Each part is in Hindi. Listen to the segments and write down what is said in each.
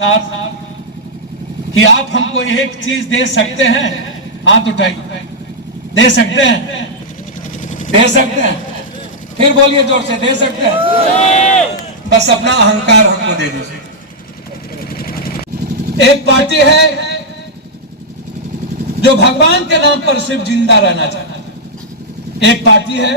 कि आप हमको एक चीज दे सकते हैं, हाथ उठाइए। दे सकते हैं? दे सकते हैं? फिर बोलिए जोर से, दे सकते हैं? बस अपना अहंकार हमको दे दीजिए। एक पार्टी है जो भगवान के नाम पर सिर्फ जिंदा रहना चाहती है। एक पार्टी है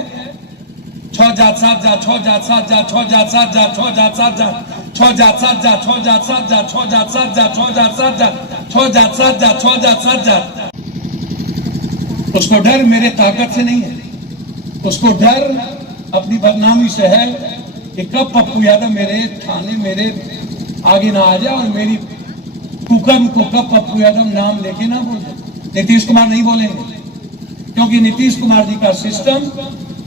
6 जात 7 जात 6 जात 7 जात 6 जात 7 जात 6 जात 7 जात 6 जात 7 जात 6 जात 7 जात 6 जात 7 जात 6 जात 7 जात 6 जात 7 जात 6 जात 7 जात। उसको डर मेरे ताकत से नहीं है, उसको डर अपनी बदनामी से है कि कब पप्पू यादव मेरे थाने मेरे आगे ना आ जाए और मेरी कुकम को कब पप्पू यादव नाम लेके ना बोल जाए। नीतीश कुमार नहीं बोलेंगे, क्योंकि नीतीश कुमार जी का सिस्टम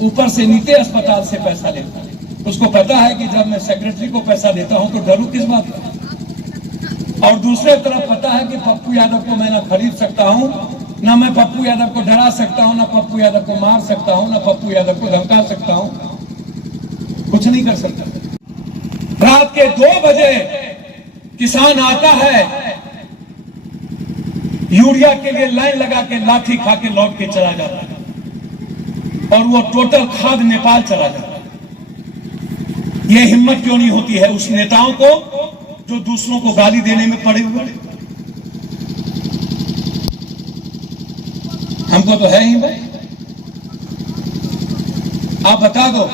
ऊपर से नीति अस्पताल से पैसा लेता है। उसको पता है कि जब मैं सेक्रेटरी को पैसा देता हूं तो डरूं किस बात का। और दूसरे तरफ पता है कि पप्पू यादव को मैं ना खरीद सकता हूं, ना मैं पप्पू यादव को डरा सकता हूं, ना पप्पू यादव को मार सकता हूं, ना पप्पू यादव को धमका सकता हूं, कुछ नहीं कर सकता। रात के 2 बजे किसान आता है, यूरिया के लिए लाइन लगा के लाठी खा के लौट के चला जाता है, और वो टोटल खाद नेपाल चला जाता है। ये हिम्मत क्यों नहीं होती है उस नेताओं को जो दूसरों को गाली देने में पड़े हुए? हमको तो है ही भाई। आप बता दो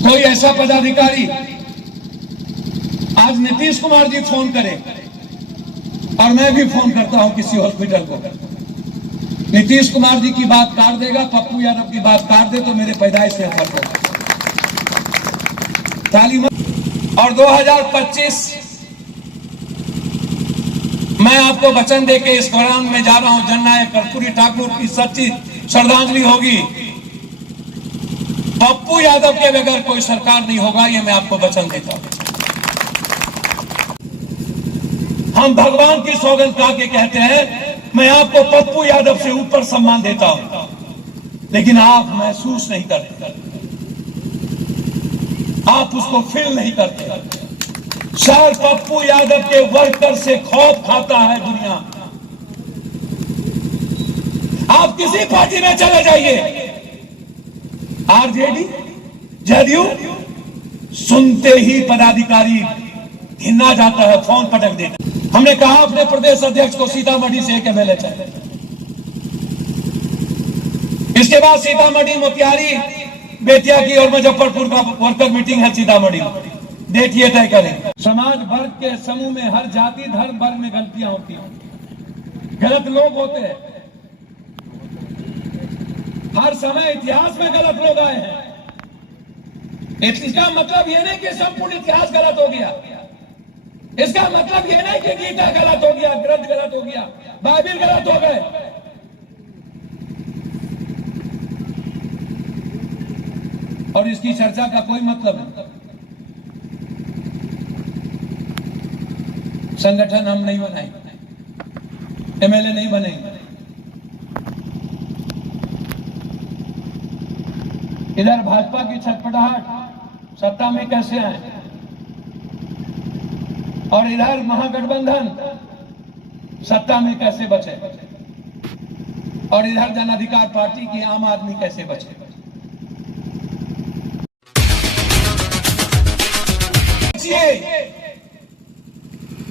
कोई ऐसा पदाधिकारी, आज नीतीश कुमार जी फोन करे और मैं भी फोन करता हूं किसी हॉस्पिटल को, नीतीश कुमार जी की बात काट देगा, पप्पू यादव की बात काट दे तो मेरे पैदाइश से फर्क होगा। ताली मत। और 2025 मैं आपको वचन देके इस प्रोग्राम में जा रहा हूं, जननायक कर्पूरी ठाकुर की सच्ची श्रद्धांजलि होगी। पप्पू यादव के बगैर कोई सरकार नहीं होगा, ये मैं आपको वचन देता हूं। हम भगवान की सौगंध खा के कहते हैं मैं आपको पप्पू यादव से ऊपर सम्मान देता हूं, लेकिन आप महसूस नहीं करते, आप उसको फील नहीं करते। सर पप्पू यादव के वर्कर से खौफ खाता है दुनिया। आप किसी पार्टी में चले जाइए, आरजेडी जदयू, सुनते ही पदाधिकारी घिना जाता है, फोन पटक देता है। हमने कहा अपने प्रदेश अध्यक्ष को सीतामढ़ी से एक एमएलए चाहिए। इसके बाद सीतामढ़ी, मोतिहारी, बेतिया की और मुजफ्फरपुर का वर्कर मीटिंग है सीतामढ़ी में, देखिए तय करें। समाज वर्ग के समूह में हर जाति धर्म वर्ग में गलतियां होती हैं, गलत लोग होते हैं। हर समय इतिहास में गलत लोग आए हैं। इसका मतलब यह नहीं कि संपूर्ण इतिहास गलत हो गया, इसका मतलब यह नहीं कि गीता गलत हो गया, ग्रंथ गलत हो गया, बाइबिल गलत हो गए। और इसकी चर्चा का कोई मतलब नहीं। संगठन हम नहीं बनाएंगे, एमएलए नहीं बनेंगे। इधर भाजपा की छटपटाहट सत्ता में कैसे आए, और इधर महागठबंधन सत्ता में कैसे बचे, और इधर जन अधिकार पार्टी की आम आदमी कैसे बचे।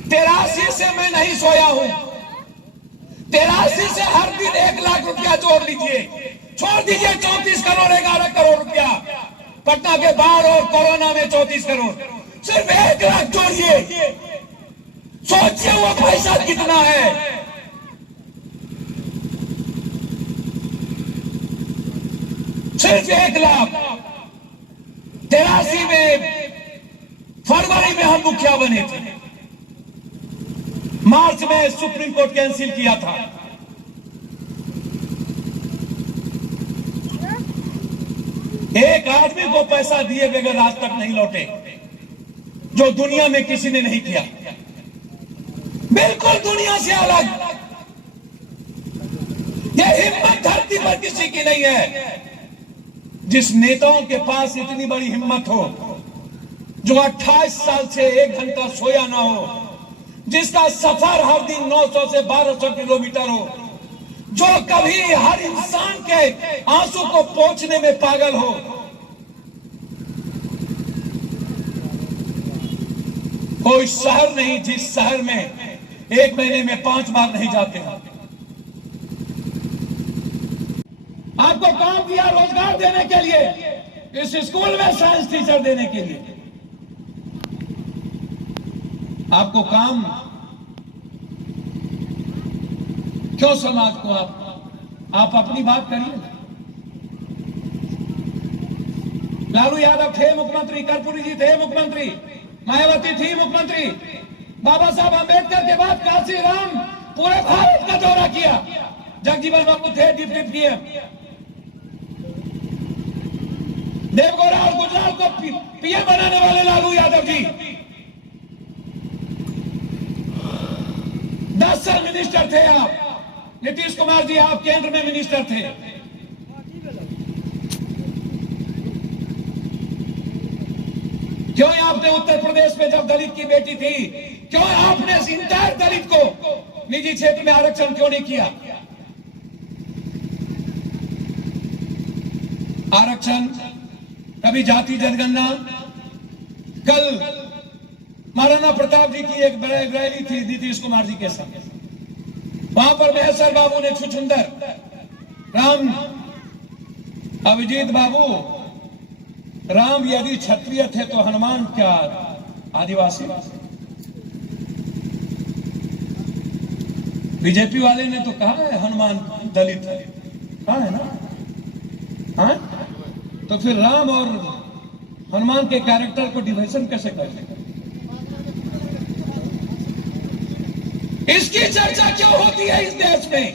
83 से मैं नहीं सोया हूं, 83 से हर दिन 1 लाख रुपया जोड़ लीजिए, छोड़ दीजिए 34 करोड़ 11 करोड़ रुपया, पटना के बाढ़ और कोरोना में 34 करोड़, सिर्फ 1 लाख जोड़िए, सोचिए वो पैसा कितना है। सिर्फ 1 लाख। 83 में फरवरी में हम मुखिया बने थे, मार्च में सुप्रीम कोर्ट कैंसिल किया था। एक आदमी को पैसा दिए बगैर आज तक नहीं लौटे, जो दुनिया में किसी ने नहीं किया, बिल्कुल दुनिया से अलग। यह हिम्मत धरती पर किसी की नहीं है। जिस नेताओं के पास इतनी बड़ी हिम्मत हो जो 28 साल से 1 घंटा सोया ना हो, जिसका सफर हर दिन 900 से 1200 किलोमीटर हो, जो कभी हर इंसान के आंसू को पोंछने में पागल हो, कोई शहर नहीं जिस शहर में 1 महीने में 5 बार नहीं जाते हैं। आपको काम दिया रोजगार देने के लिए, इस स्कूल में साइंस टीचर देने के लिए। आपको काम क्यों समाज को आप अपनी बात करिए। लालू यादव थे मुख्यमंत्री, कर्पूरी जी थे मुख्यमंत्री, मायावती थी मुख्यमंत्री, बाबा साहब अंबेडकर के बाद काशी राम पूरे भारत का दौरा किया, जगजीवन बाबू थे डिप्टी पीएम, देवगौड़ा और गुजरात को पीएम बनाने वाले लालू यादव जी 10 साल मिनिस्टर थे आप। नीतीश कुमार जी आप केंद्र में मिनिस्टर थे। क्यों आपने उत्तर प्रदेश में जब दलित की बेटी थी, क्यों आपने इस इंटायर दलित को निजी क्षेत्र में आरक्षण क्यों नहीं किया? आरक्षण, कभी जाति जनगणना। कल महाराणा प्रताप जी की एक बड़ी रैली थी नीतीश कुमार जी के साथ, वहां पर महेश्वर बाबू ने छुछुंदर राम, अभिजीत बाबू, राम यदि क्षत्रिय थे तो हनुमान क्या आदिवासी? बीजेपी वाले ने तो कहा है हनुमान दलित है, कहा है ना? हाँ, तो फिर राम और हनुमान के कैरेक्टर को डिविजन कैसे कर? इसकी चर्चा क्यों होती है इस देश में?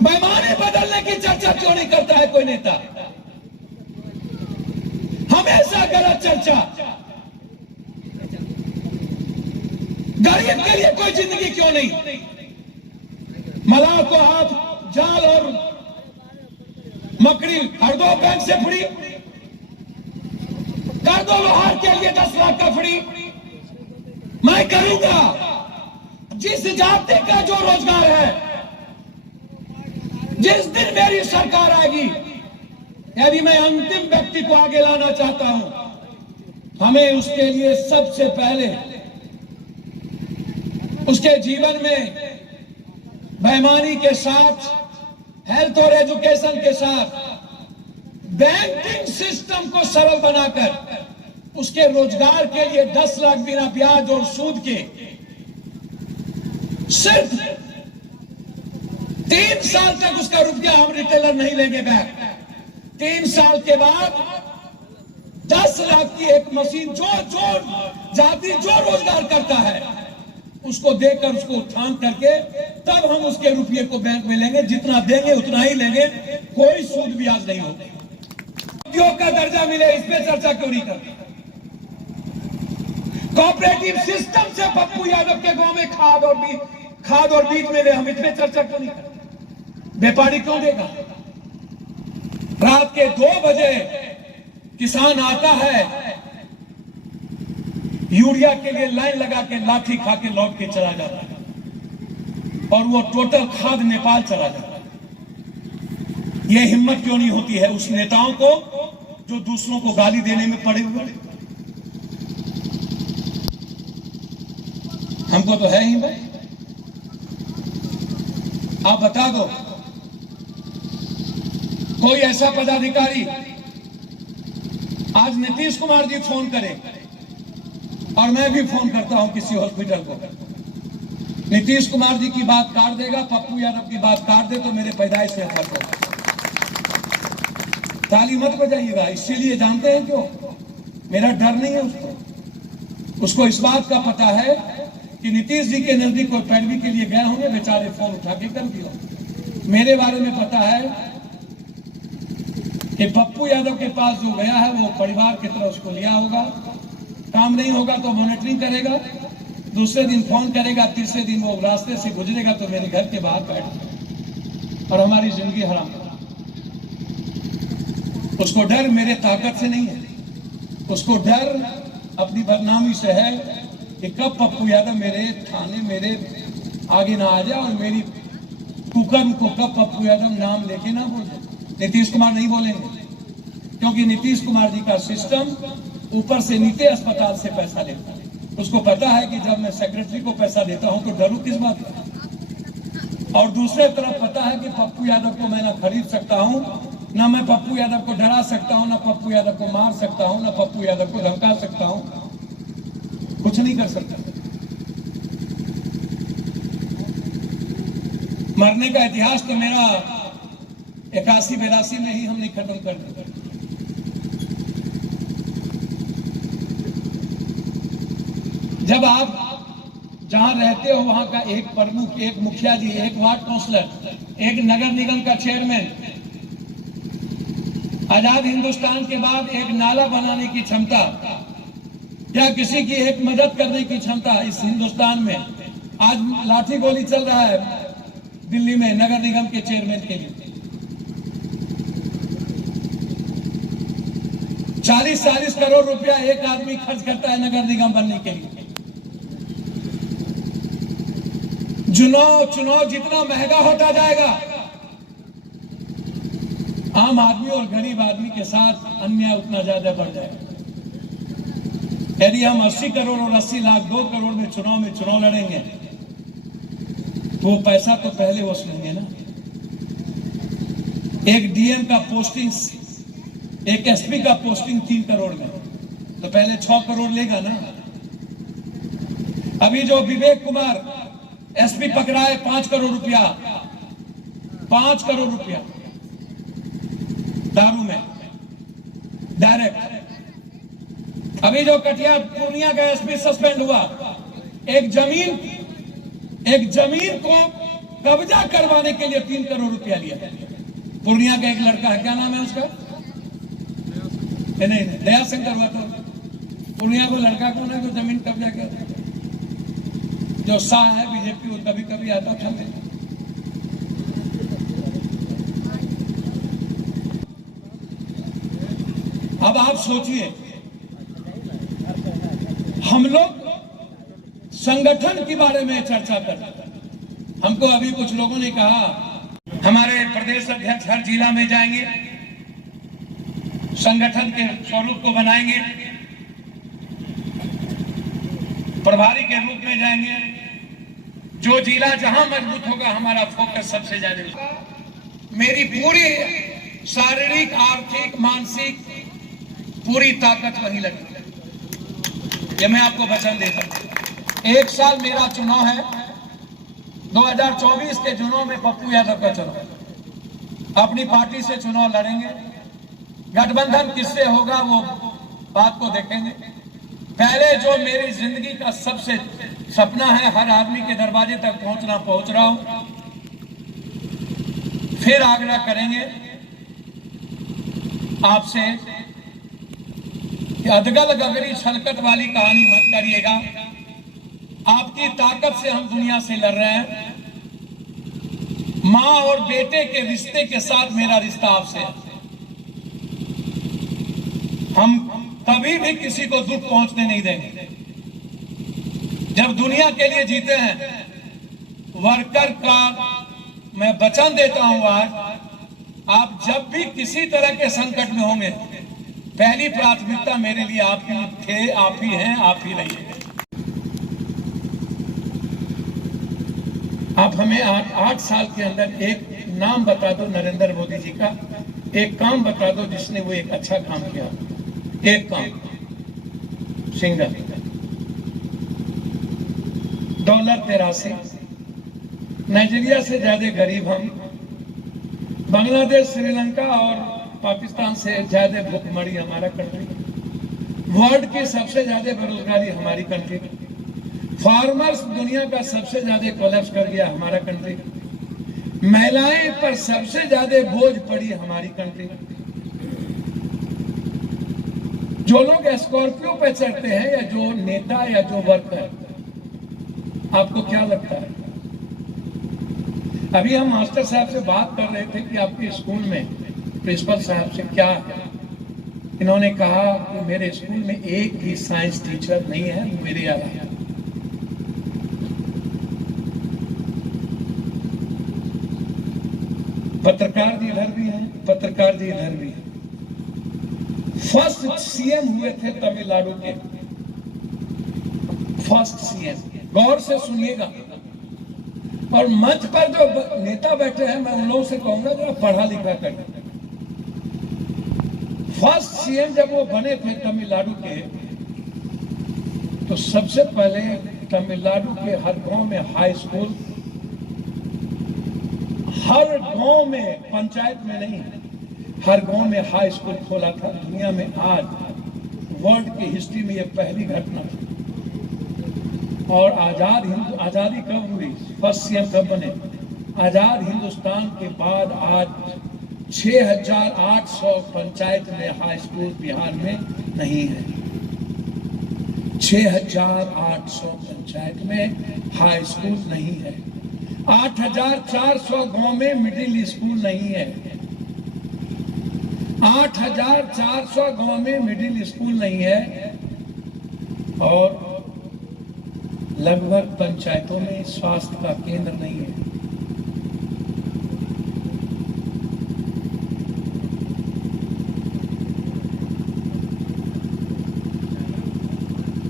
पैमाने बदलने की चर्चा क्यों नहीं करता है कोई नेता? हमेशा गलत चर्चा। गरीब के लिए कोई जिंदगी क्यों नहीं? मलाह को आप जाल और मकड़ी हर 2 बैंक से फ्री कर दो, लोहार के लिए 10 लाख का फ्री। मैं करूंगा जिस जाति का जो रोजगार है, जिस दिन मेरी सरकार आएगी, यदि मैं अंतिम व्यक्ति को आगे लाना चाहता हूं, हमें उसके लिए सबसे पहले उसके जीवन में बेईमानी के साथ, हेल्थ और एजुकेशन के साथ, बैंकिंग सिस्टम को सरल बनाकर उसके रोजगार के लिए 10 लाख बिना ब्याज और सूद के सिर्फ 3 साल तक उसका रुपया हम रिटेलर नहीं लेंगे बैक। 3 साल के बाद 10 लाख की एक मशीन जो जाति जो रोजगार करता है उसको देकर उसको उत्थान करके तब हम उसके रुपये को बैंक में लेंगे। जितना देंगे उतना ही लेंगे, कोई सूद ब्याज नहीं होगा। उद्योग का दर्जा मिले, इस पे चर्चा क्यों नहीं करते? कोऑपरेटिव सिस्टम से पप्पू यादव के गांव में खाद और बीज मिले, हम इसमें चर्चा क्यों नहीं करते? व्यापारी क्यों देगा? रात के 2 बजे किसान आता है, यूरिया के लिए लाइन लगा के लाठी खा के लौट के चला जाता है, और वो टोटल खाद नेपाल चला जाता है। ये हिम्मत क्यों नहीं होती है उस नेताओं को जो दूसरों को गाली देने में पड़े हुए? हमको तो है ही भाई। आप बता दो कोई ऐसा पदाधिकारी, आज नीतीश कुमार जी फोन करें और मैं भी फोन करता हूं किसी हॉस्पिटल को, नीतीश कुमार जी की बात काट देगा, पप्पू यादव की बात काट दे तो मेरे पैदाइश से फर्क होगा। ताली मत बजाइएगा, इसीलिए जानते हैं क्यों? मेरा डर नहीं है उसको इस बात का पता है कि नीतीश जी के नजदीक कोई पैरवी के लिए गए होंगे, बेचारे फोन उठा के कर दिया। मेरे बारे में पता है कि पप्पू यादव के पास जो गया है वो परिवार की तरह उसको लिया होगा, काम नहीं होगा तो मॉनिटरिंग करेगा, दूसरे दिन फोन करेगा, तीसरे दिन वो रास्ते से गुजरेगा तो मेरे घर के बाहर बैठ और हमारी जिंदगी हराम। उसको डर मेरे ताकत से नहीं है, उसको डर अपनी बदनामी से है कि कब पप्पू यादव मेरे थाने मेरे आगे ना आ जाए और मेरी कुकर्म को कब पप्पू यादव नाम लेके ना बोले। नीतीश कुमार नहीं बोलेंगे, क्योंकि नीतीश कुमार जी का सिस्टम ऊपर से नीचे अस्पताल से पैसा लेता है। उसको पता है कि जब मैं सेक्रेटरी को पैसा देता हूं तो डरूं किस बात का। और दूसरे तरफ पता है कि पप्पू यादव को मैं ना खरीद सकता हूं, ना मैं पप्पू यादव को डरा सकता हूं, ना पप्पू यादव को मार सकता हूं, ना पप्पू यादव को धमका सकता हूं, कुछ नहीं कर सकता। मरने का इतिहास तो मेरा 81-82 में ही हमने खत्म कर दिया। जब आप जहां रहते हो वहां का एक प्रमुख, एक मुखिया जी, एक वार्ड काउंसलर, एक नगर निगम का चेयरमैन, आजाद हिंदुस्तान के बाद एक नाला बनाने की क्षमता या किसी की एक मदद करने की क्षमता इस हिंदुस्तान में, आज लाठी गोली चल रहा है दिल्ली में नगर निगम के चेयरमैन के लिए। 40-40 करोड़ रुपया एक आदमी खर्च करता है नगर निगम बनने के लिए। चुनाव जितना महंगा होता जाएगा, आम आदमी और गरीब आदमी के साथ अन्याय उतना ज्यादा बढ़ जाएगा। यदि हम 80 करोड़ और 80 लाख 2 करोड़ में चुनाव लड़ेंगे तो वो पैसा तो पहले वसूलेंगे ना। एक डीएम का पोस्टिंग, एक एसपी का पोस्टिंग 3 करोड़ में, तो पहले 6 करोड़ लेगा ना। अभी जो विवेक कुमार एसपी पकड़ा है 5 करोड़ रुपया, 5 करोड़ रुपया दारू में डायरेक्ट। अभी जो कटिहार पूर्णिया का एसपी सस्पेंड हुआ, एक जमीन को कब्जा करवाने के लिए 3 करोड़ रुपया लिया। पूर्णिया का एक लड़का है, क्या नाम है उसका? नहीं, दया शंकर हुआ था। पूर्णिया को लड़का कौन है जो जमीन कब्जा किया? जो शाह है बीजेपी, वो कभी कभी आता था। अब आप सोचिए, हम लोग संगठन के बारे में चर्चा करते। हमको अभी कुछ लोगों ने कहा हमारे प्रदेश अध्यक्ष हर जिला में जाएंगे, संगठन के स्वरूप को बनाएंगे, प्रभारी के रूप में जाएंगे। जो जिला जहां मजबूत होगा हमारा फोकस सबसे ज्यादा होगा। मेरी पूरी शारीरिक, आर्थिक, मानसिक पूरी ताकत वहीं लगी। ये मैं आपको वचन देता हूं। 1 साल मेरा चुनाव है, 2024 के चुनाव में पप्पू यादव का चुनाव, अपनी पार्टी से चुनाव लड़ेंगे। गठबंधन किससे होगा वो बात को देखेंगे। पहले जो मेरी जिंदगी का सबसे सपना है, हर आदमी के दरवाजे तक पहुंच रहा हूं। फिर आग्रह करेंगे आपसे कि अदगल गगरी छलकट वाली कहानी मत करिएगा। आपकी ताकत से हम दुनिया से लड़ रहे हैं। मां और बेटे के रिश्ते के साथ मेरा रिश्ता आपसे है। हम कभी भी किसी को दुख पहुंचने नहीं देंगे। जब दुनिया के लिए जीते हैं, वर्कर का मैं वचन देता हूं आज, आप जब भी किसी तरह के संकट में होंगे, पहली प्राथमिकता मेरे लिए आप ही थे, आप ही हैं, आप ही रहिए। आप हमें 8 साल के अंदर एक नाम बता दो नरेंद्र मोदी जी का, एक काम बता दो जिसने वो एक अच्छा काम किया। एक काम, सिंगल $83। नाइजीरिया से ज्यादा गरीब हम, बांग्लादेश, श्रीलंका और पाकिस्तान से ज्यादा भूखमरी हमारा कंट्री, वर्ल्ड की सबसे ज्यादा बेरोजगारी हमारी कंट्री, फार्मर्स दुनिया का सबसे ज्यादा कोलैप्स कर गया हमारा कंट्री, महिलाएं पर सबसे ज्यादा बोझ पड़ी हमारी कंट्री। जो लोग स्कॉर्पियो पे चढ़ते हैं या जो नेता या जो वर्कर, आपको क्या लगता है? अभी हम मास्टर साहब से बात कर रहे थे कि आपके स्कूल में प्रिंसिपल साहब से क्या है, इन्होंने कहा कि मेरे स्कूल में एक भी साइंस टीचर नहीं है मेरे अलावा। पत्रकार जी इधर भी हैं, पत्रकार जी इधर भी हैं। फर्स्ट सीएम हुए थे तमिलनाडु के, फर्स्ट सीएम। गौर से सुनिएगा। और मंच पर जो नेता बैठे हैं, मैं उन लोगों से कहूंगा जरा पढ़ा लिखा कर। फर्स्ट सीएम जब वो बने थे तमिलनाडु के, तो सबसे पहले तमिलनाडु के हर गांव में हाई स्कूल, हर गांव में, पंचायत में नहीं, हर गांव में हाई स्कूल खोला था। दुनिया में आज वर्ल्ड की हिस्ट्री में यह पहली घटना थी। और आजादी कब हुई, फर्स्ट सीएम कब बने? आजाद हिंदुस्तान के बाद आज 6,800 पंचायत में हाई स्कूल बिहार में नहीं है। 6,800 पंचायत में हाई स्कूल नहीं है। 8,400 गांव में मिडिल स्कूल नहीं है। 8,400 गांव में मिडिल स्कूल नहीं है। और लगभग पंचायतों में स्वास्थ्य का केंद्र नहीं है।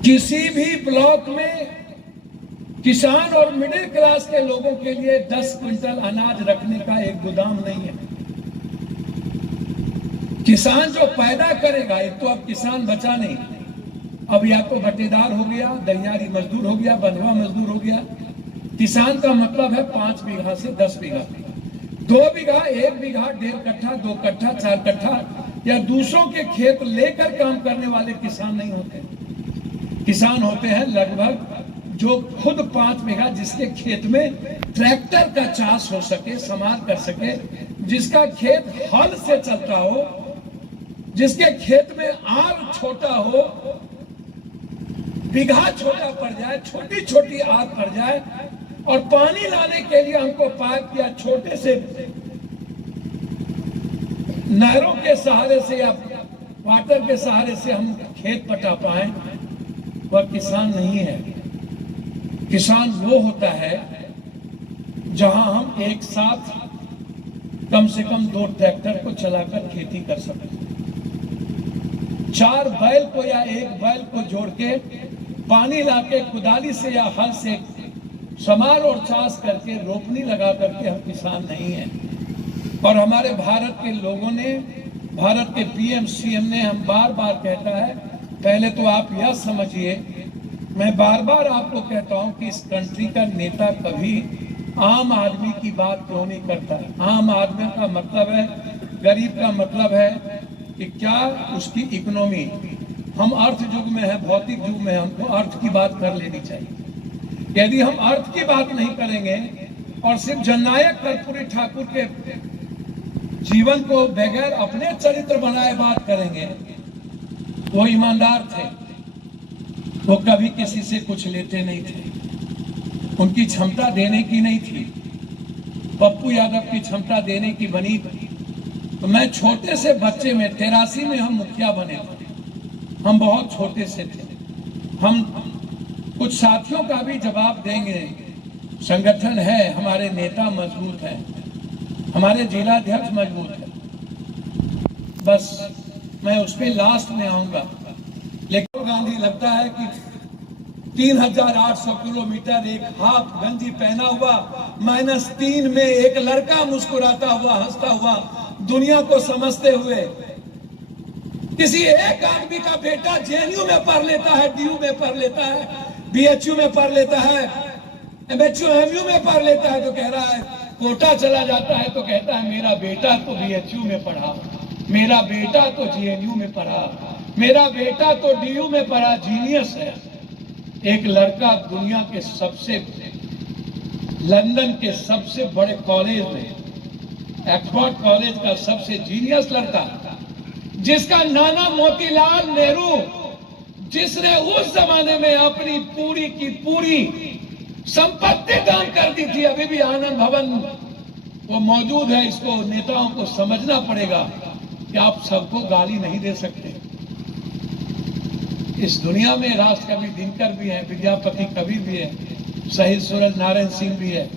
किसी भी ब्लॉक में किसान और मिडिल क्लास के लोगों के लिए 10 क्विंटल अनाज रखने का एक गोदाम नहीं है। किसान जो पैदा करेगा, एक तो अब किसान बचा नहीं, अब या तो बटेदार हो गया, दहियारी मजदूर हो गया, बंधुआ मजदूर हो गया। किसान का मतलब है 5 बीघा से 10 बीघा, 2 बीघा, 1 बीघा, 1.5 कट्ठा, 2 कट्ठा, 4 कट्ठा या दूसरों के खेत लेकर काम करने वाले किसान नहीं होते। किसान होते हैं लगभग जो खुद 5 बीघा, जिसके खेत में ट्रैक्टर का चास हो सके, समार कर सके, जिसका खेत हल से चलता हो, जिसके खेत में आर छोटा हो, बीघा छोटा पड़ जाए, छोटी छोटी आग पड़ जाए, और पानी लाने के लिए हमको पाइप या छोटे से नहरों के सहारे से या वाटर के सहारे से हम खेत पटा पाए, वह किसान नहीं है। किसान वो होता है जहां हम एक साथ कम से कम 2 ट्रैक्टर को चलाकर खेती कर सकते, 4 बैल को या 1 बैल को जोड़ के पानी लाके कुदाली से या हल से समार और चास करके रोपनी लगा करके हम किसान नहीं हैं। और हमारे भारत के लोगों ने, भारत के पीएम सीएम ने, हम बार बार कहता है, पहले तो आप यह समझिए, मैं बार बार आपको कहता हूं कि इस कंट्री का नेता कभी आम आदमी की बात क्यों नहीं करता है। आम आदमी का मतलब है, गरीब का मतलब है कि क्या उसकी इकोनॉमी, हम अर्थ युग में है, भौतिक युग में, हमको अर्थ की बात कर लेनी चाहिए। यदि हम अर्थ की बात नहीं करेंगे और सिर्फ जननायक कर्पूरी ठाकुर के जीवन को बगैर अपने चरित्र बनाए बात करेंगे, वो ईमानदार थे, वो कभी किसी से कुछ लेते नहीं थे, उनकी क्षमता देने की नहीं थी। पप्पू यादव की क्षमता देने की बनी। तो मैं छोटे से बच्चे में 83 में हम मुखिया बने थे, हम बहुत छोटे से थे। हम कुछ साथियों का भी जवाब देंगे, संगठन है, हमारे नेता मजबूत है, हमारे जिलाध्यक्ष मजबूत है, बस मैं उस पर लास्ट में आऊंगा। लेकिन गांधी लगता है कि 3,800 किलोमीटर एक हाफ गंजी पहना हुआ, -3 में एक लड़का मुस्कुराता हुआ, हंसता हुआ, दुनिया को समझते हुए, किसी एक आदमी का बेटा जेएनयू में पढ़ लेता है, डीयू में पढ़ लेता है, बीएचयू में पढ़ लेता है, एमएचयू एमयू में पढ़ लेता है, तो कह रहा है, कोटा चला जाता है तो कहता है मेरा बेटा तो बीएचयू में पढ़ा, मेरा बेटा तो जेएनयू में पढ़ा, मेरा बेटा तो डीयू में पढ़ा। जीनियस है। एक लड़का दुनिया के सबसे, लंदन के सबसे बड़े कॉलेज में, ऑक्सफोर्ड कॉलेज का सबसे जीनियस लड़का, जिसका नाना मोतीलाल नेहरू, जिसने उस जमाने में अपनी पूरी की पूरी संपत्ति दान कर दी थी, अभी भी आनंद भवन वो मौजूद है। इसको नेताओं को समझना पड़ेगा कि आप सबको गाली नहीं दे सकते। इस दुनिया में राष्ट्र कवि दिनकर भी है, विद्यापति कवि भी है, शहीद सूरज नारायण सिंह भी है,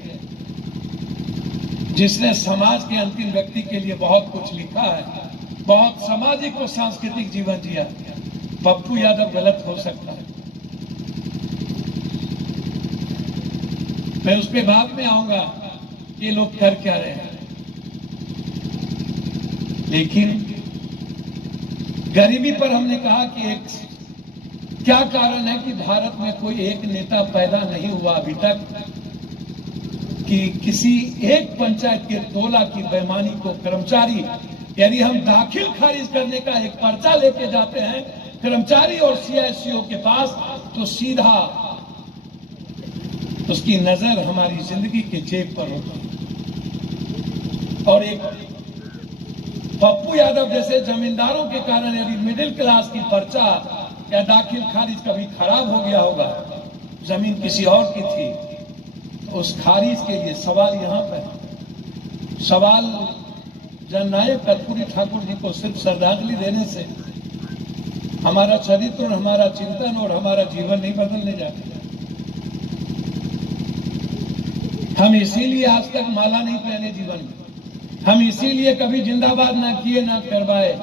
जिसने समाज के अंतिम व्यक्ति के लिए बहुत कुछ लिखा है, बहुत सामाजिक और सांस्कृतिक जीवन जिया। पप्पू यादव गलत हो सकता है, मैं उस पर बाद में आऊंगा कि लोग कर क्या रहे हैं, लेकिन गरीबी पर हमने कहा कि एक क्या कारण है कि भारत में कोई एक नेता पैदा नहीं हुआ अभी तक कि किसी एक पंचायत के टोला की बेईमानी को कर्मचारी, यदि हम दाखिल खारिज करने का एक पर्चा लेके जाते हैं कर्मचारी और सीआईसीओ के पास, तो सीधा उसकी नजर हमारी जिंदगी के जेब पर होती है। और एक पप्पू यादव जैसे जमींदारों के कारण यदि मिडिल क्लास की पर्चा या दाखिल खारिज कभी खराब हो गया होगा, जमीन किसी और की थी, तो उस खारिज के लिए सवाल यहाँ पर, सवाल जननायक कर्पूरी ठाकुर जी को सिर्फ श्रद्धांजलि देने से हमारा चरित्र और हमारा चिंतन और हमारा जीवन नहीं बदलने जाता। हम इसीलिए आज तक माला नहीं पहने जीवन में, हम इसीलिए कभी जिंदाबाद ना किए ना करवाए,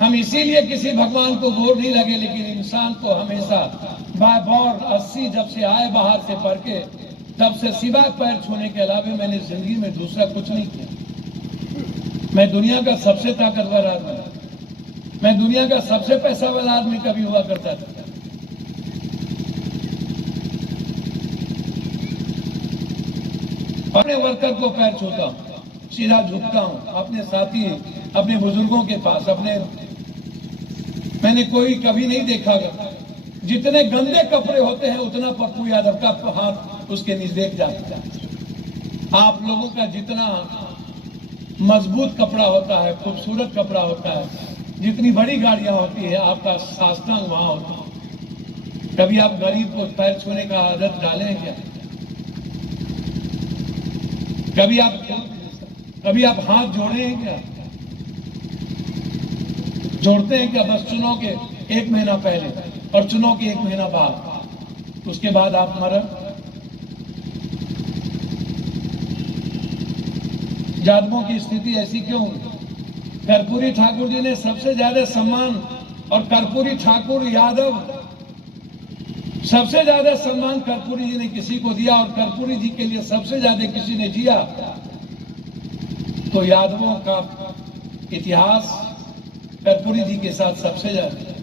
हम इसीलिए किसी भगवान को गोर नहीं लगे, लेकिन इंसान को हमेशा बार 80 जब से आए बाहर से पढ़ के, तब से सिवाय पैर छूने के अलावा मैंने जिंदगी में दूसरा कुछ नहीं किया। मैं दुनिया का सबसे ताकतवर आदमी, मैं दुनिया का सबसे पैसा वाला आदमी कभी हुआ करता था। अपने वर्कर को पैर छूता हूं, सीधा झुकता हूं, अपने साथी अपने बुजुर्गों के पास, अपने मैंने कोई कभी नहीं देखा, जितने गंदे कपड़े होते हैं उतना पप्पू यादव का हाथ उसके नीचे देख जाता है। आप लोगों का जितना मजबूत कपड़ा होता है, खूबसूरत कपड़ा होता है, जितनी बड़ी गाड़ियां होती है, आपका साष्टांग वहां होता है। कभी आप गरीब को पैर छूने का आदत डालें क्या? कभी आप हाथ जोड़े हैं क्या? जोड़ते हैं क्या? बस चुनाव के 1 महीना पहले और चुनाव के 1 महीना बाद, उसके बाद आप मरण। यादवों की स्थिति ऐसी क्यों हुई? कर्पूरी ठाकुर जी ने सबसे ज्यादा सम्मान, और कर्पूरी ठाकुर यादव सबसे ज्यादा सम्मान कर्पूरी जी ने किसी को दिया, और कर्पूरी जी के लिए सबसे ज्यादा किसी ने जिया, तो यादवों का इतिहास कर्पूरी जी के साथ सबसे ज्यादा।